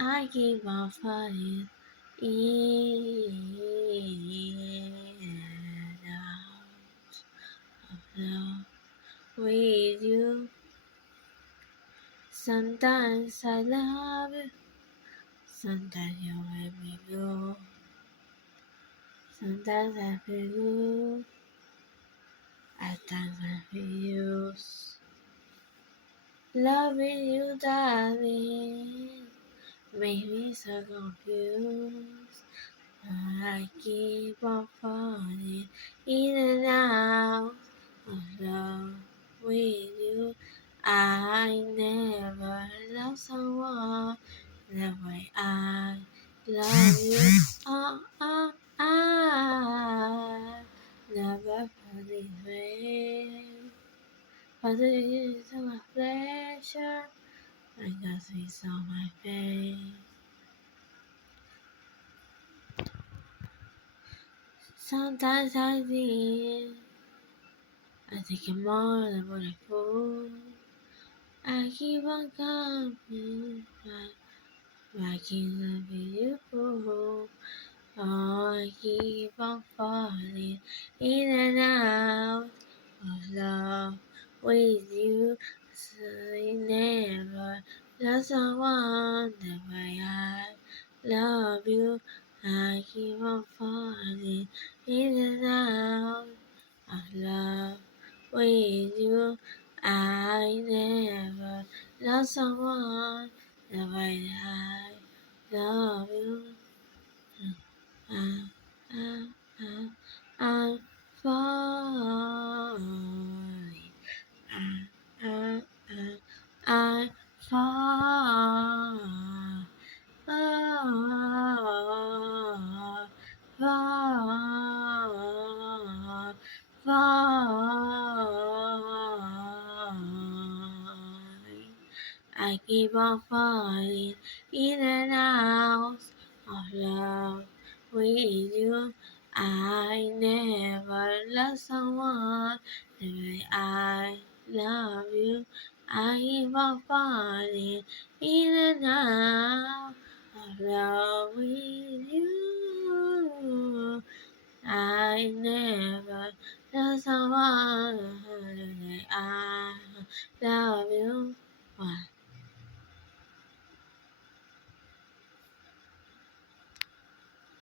I keep on falling in and out of love with you. Sometimes I love you, sometimes you let me go. Sometimes I feel good, at times I feel used. Loving you, darling, make me so confused. I keep on falling in and out of love with you. I never love someone the way I love you. I never felt this way. But it is a pleasure. I got this on my face. Sometimes I think I'm more than what I fool. I keep on coming back in the beautiful. Oh, I keep on falling in and out of love with you. So I never love someone the way I love you. I keep on falling in and out of love with you. I never love someone the way I love you. I, I, I'm falling. I, I fall, fall, fall, fall. I keep on falling in and out of love with you. I never love someone the way I love you. I keep on falling in and out of love with you. I never love someone the way I love you.